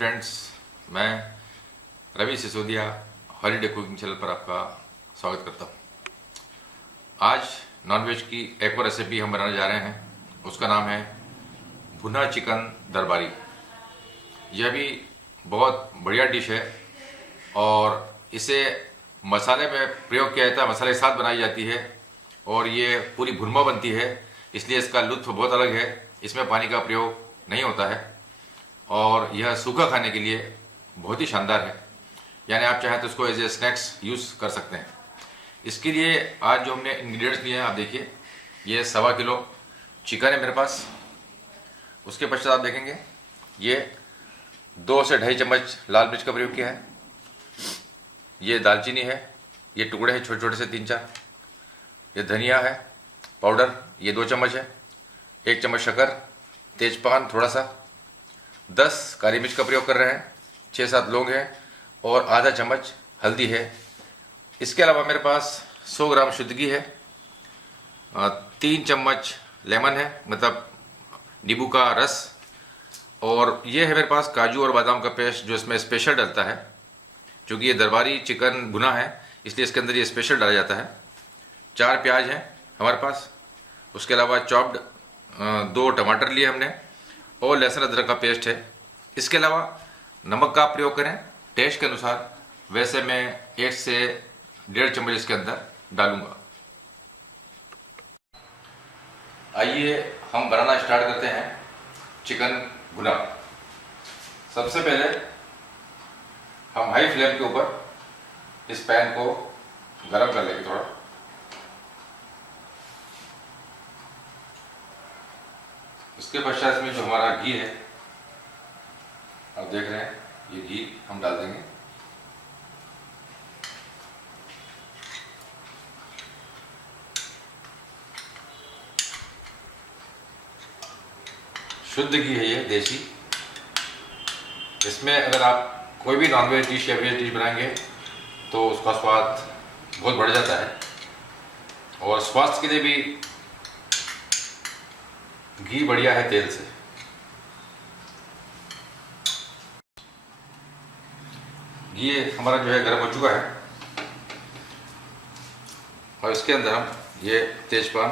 Friends, मैं Ravi Sisodia holiday cooking channel पर आपका स्वागत करता हूँ। आज नॉनवेज की एक और रेसिपी हम बनाने जा रहे हैं। उसका नाम है भुना चिकन दरबारी। यह भी बहुत बढ़िया डिश है और इसे मसाले में प्रयोग किया जाता है, मसाले के साथ बनाई जाती है और ये पूरी भुरमा बनती है, इसलिए इसका लुत्फ बहुत अलग है। इसमें पानी का प्रयोग नहीं होता है और यह सूखा खाने के लिए बहुत ही शानदार है। यानी आप चाहें तो इसको एज ए स्नैक्स यूज़ कर सकते हैं। इसके लिए आज जो हमने इंग्रेडिएंट्स लिए हैं, आप देखिए, ये 1.25 किलो चिकन है मेरे पास। उसके पश्चात आप देखेंगे ये 2 से 2.5 चम्मच लाल मिर्च का प्रयोग किया है। ये दालचीनी है, ये टुकड़े हैं छोटे छोटे से 3-4। ये धनिया है पाउडर, ये 2 चम्मच है। 1 चम्मच शक्कर, तेजपान थोड़ा सा, 10 काली मिर्च का प्रयोग कर रहे हैं, 6-7 लौंग हैं और आधा चम्मच हल्दी है। इसके अलावा मेरे पास 100 ग्राम शुद्ध घी है, 3 चम्मच लेमन है, मतलब नींबू का रस, और ये है मेरे पास काजू और बादाम का पेस्ट जो इसमें स्पेशल डलता है। क्योंकि ये दरबारी चिकन भुना है इसलिए इसके अंदर ये स्पेशल डाला जाता है। 4 प्याज हैं हमारे पास। उसके अलावा चॉप्ड 2 टमाटर लिए हमने और लहसुन अदरक का पेस्ट है। इसके अलावा नमक का प्रयोग करें टेस्ट के अनुसार। वैसे मैं 1 से 1.5 चम्मच इसके अंदर डालूंगा। आइए हम बनाना स्टार्ट करते हैं चिकन भुना। सबसे पहले हम हाई फ्लेम के ऊपर इस पैन को गरम कर लेंगे थोड़ा। उसके पश्चात इसमें जो हमारा घी है, आप देख रहे हैं, ये घी हम डाल देंगे। शुद्ध घी है ये, देसी। इसमें अगर आप कोई भी नॉनवेज डिश या वेज डिश बनाएंगे तो उसका स्वाद बहुत बढ़ जाता है और स्वास्थ्य के लिए भी घी बढ़िया है तेल से। घी हमारा जो है गर्म हो चुका है और इसके अंदर हम ये तेजपान,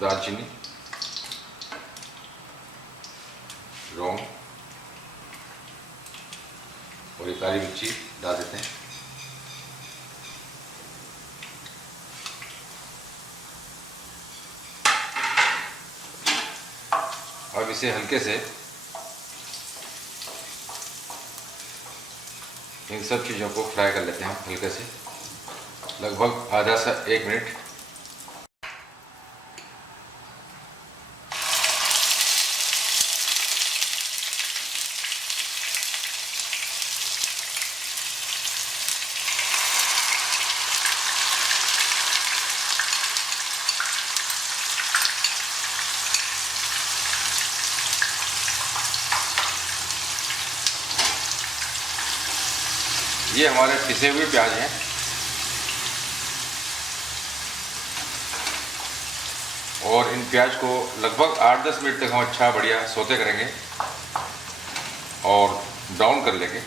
दालचीनी, लौंग और ये काली मिर्ची डाल देते हैं। अब इसे हल्के से इन सब चीज़ों को फ्राई कर लेते हैं हम हल्के से, लगभग आधा से 1 मिनट। ये हमारे पिसे हुए प्याज हैं और इन प्याज को लगभग 8-10 मिनट तक हम अच्छा बढ़िया सौते करेंगे और ब्राउन कर लेंगे।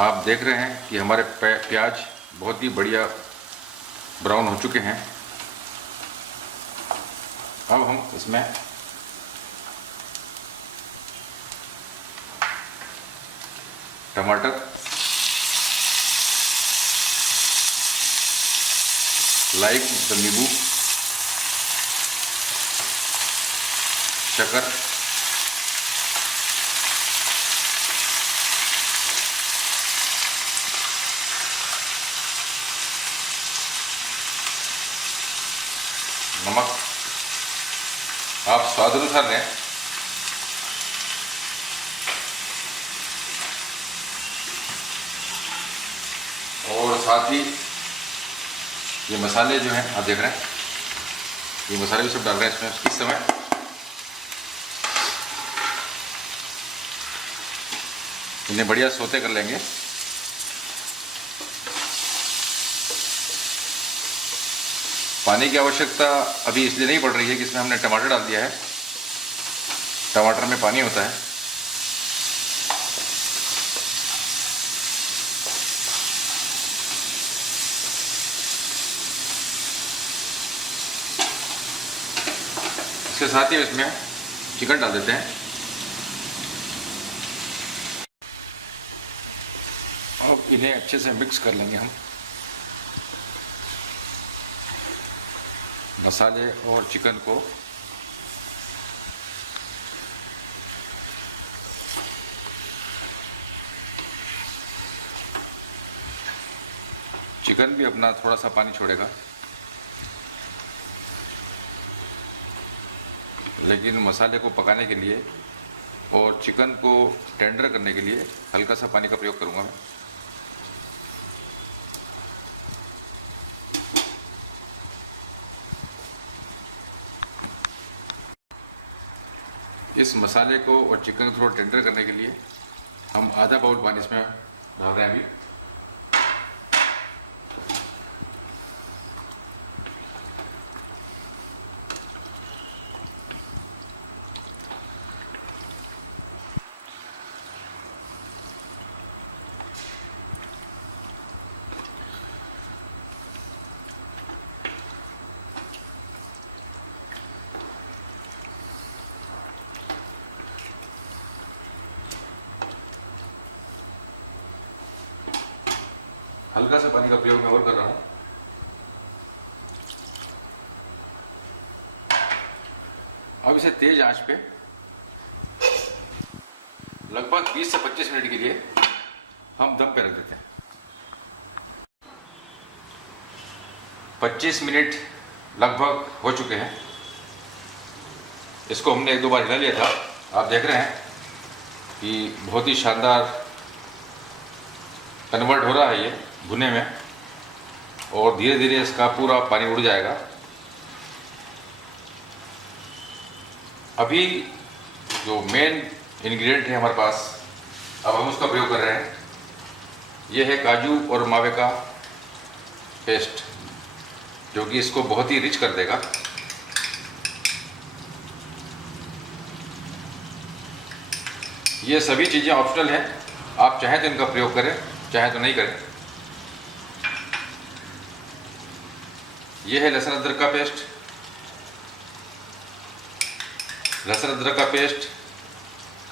आप देख रहे हैं कि हमारे प्याज बहुत ही बढ़िया ब्राउन हो चुके हैं। अब हम इसमें टमाटर, लाइम मतलब नींबू, शक्कर, नमक आप स्वाद अनुसार लें। और साथ ही ये मसाले जो हैं आप देख रहे हैं, ये मसाले भी सब डाल रहे हैं इसमें। इस समय इन्हें बढ़िया सौते कर लेंगे। पानी की आवश्यकता अभी इसलिए नहीं पड़ रही है कि इसमें हमने टमाटर डाल दिया है। टमाटर में पानी होता है। इसके साथ ही इसमें चिकन डाल देते हैं। अब इन्हें अच्छे से मिक्स कर लेंगे हम। मसाले और चिकन को चिकन भी अपना थोड़ा सा पानी छोड़ेगा, लेकिन मसाले को पकाने के लिए और चिकन को टेंडर करने के लिए हल्का सा पानी का प्रयोग करूंगा मैं। इस मसाले को और चिकन को थोड़ा टेंडर करने के लिए हम आधा बाउल पानी इसमें डाल रहे हैं अभी। हल्का सा पानी का प्रयोग मैं और कर रहा हूं। अब इसे तेज आंच पे लगभग 20 से 25 मिनट के लिए हम दम पे रख देते हैं। 25 मिनट लगभग हो चुके हैं। इसको हमने एक दो बार हिला लिया था। आप देख रहे हैं कि बहुत ही शानदार कन्वर्ट हो रहा है ये भुने में, और धीरे धीरे इसका पूरा पानी उड़ जाएगा। अभी जो मेन इंग्रेडिएंट है हमारे पास, अब हम उसका प्रयोग कर रहे हैं। ये है काजू और मावे का पेस्ट, जो कि इसको बहुत ही रिच कर देगा। ये सभी चीज़ें ऑप्शनल हैं, आप चाहें तो इनका प्रयोग करें, चाहें तो नहीं करें। यह है लहसुन अदरक का पेस्ट। लहसुन अदरक का पेस्ट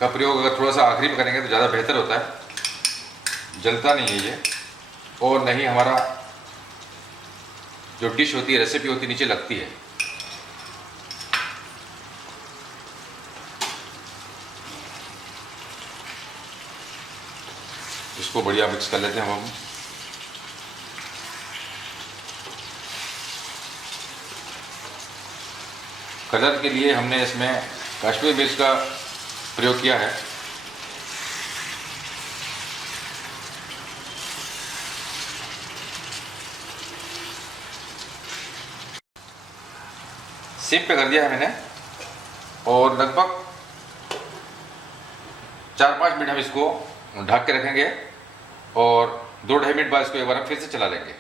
का प्रयोग अगर थोड़ा सा आखिरी में करेंगे तो ज़्यादा बेहतर होता है, जलता नहीं है ये, और नहीं हमारा जो डिश होती है, रेसिपी होती है, नीचे लगती है। इसको बढ़िया मिक्स कर लेते हैं हम। कलर के लिए हमने इसमें कश्मीरी मिर्च का प्रयोग किया है। सिम पे कर दिया है मैंने, और लगभग 4-5 मिनट हम इसको ढक के रखेंगे, और 2-2.5 मिनट बाद इसको एक बार हम फिर से चला लेंगे।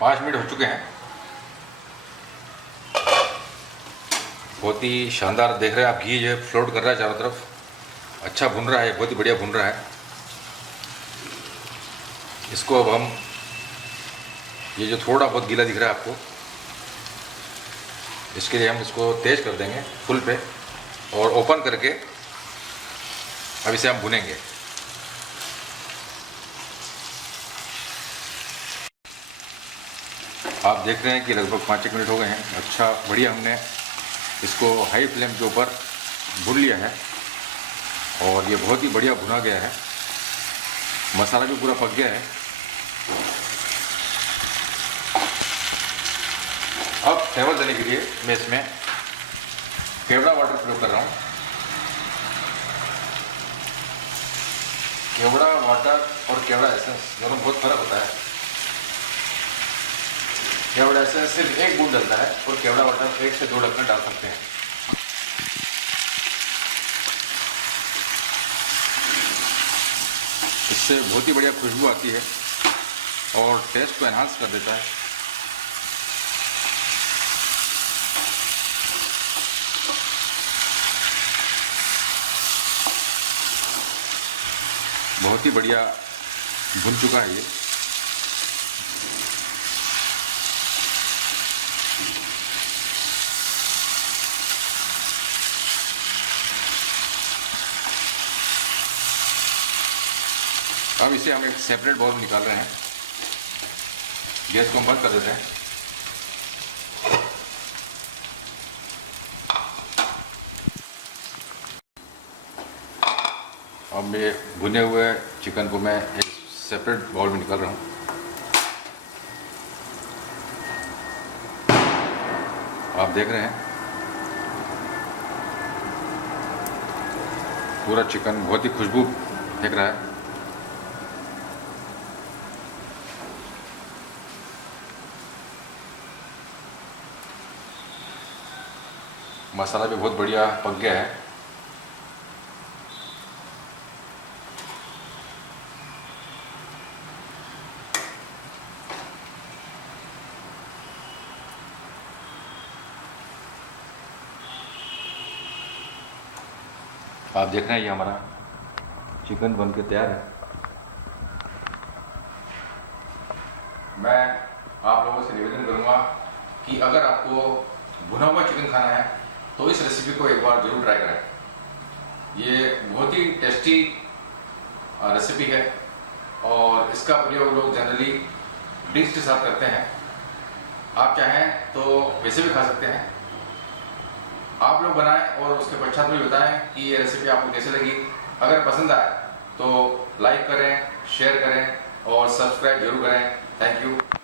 5 मिनट हो चुके हैं। बहुत ही शानदार देख रहे हैं आप, घी जो फ्लोट कर रहा है चारों तरफ, अच्छा भुन रहा है, बहुत ही बढ़िया भुन रहा है। इसको अब हम, ये जो थोड़ा बहुत गीला दिख रहा है आपको, इसके लिए हम इसको तेज कर देंगे फुल पे, और ओपन करके अब इसे हम भुनेंगे। आप देख रहे हैं कि लगभग 5-1 मिनट हो गए हैं। अच्छा बढ़िया हमने इसको हाई फ्लेम के ऊपर भून लिया है, और ये बहुत ही बढ़िया भुना गया है। मसाला भी पूरा पक गया है। अब फ्लेवर देने के लिए मैं इसमें केवड़ा वाटर प्रयोग कर रहा हूँ। केवड़ा वाटर और केवड़ा एसेंस दोनों बहुत फर्क होता है। केवड़ा एसेंस सिर्फ 1 बूंद डलता है, और केवड़ा वाटर 1 से 2 ढक्कन डाल सकते हैं। इससे बहुत ही बढ़िया खुशबू आती है और टेस्ट को एनहांस कर देता है। बहुत ही बढ़िया भुन चुका है ये। अब इसे हम एक सेपरेट बाउल में निकाल रहे हैं। गैस को हम बंद कर देते हैं। अब मैं भुने हुए चिकन को मैं एक सेपरेट बाउल में निकाल रहा हूँ। आप देख रहे हैं पूरा चिकन बहुत ही खुशबू फेंक रहा है। मसाला भी बहुत बढ़िया पक गया है। आप देख रहे हैं ये हमारा चिकन बन के तैयार है। मैं आप लोगों से निवेदन करूंगा कि अगर आपको भुना हुआ चिकन खाना है तो इस रेसिपी को एक बार जरूर ट्राई करें। ये बहुत ही टेस्टी रेसिपी है और इसका प्रयोग लोग जनरली ड्रिंक्स के साथ करते हैं। आप चाहें तो वैसे भी खा सकते हैं। आप लोग बनाएं और उसके पश्चात भी बताएं कि ये रेसिपी आपको कैसे लगी। अगर पसंद आए तो लाइक करें, शेयर करें और सब्सक्राइब जरूर करें। Thank you.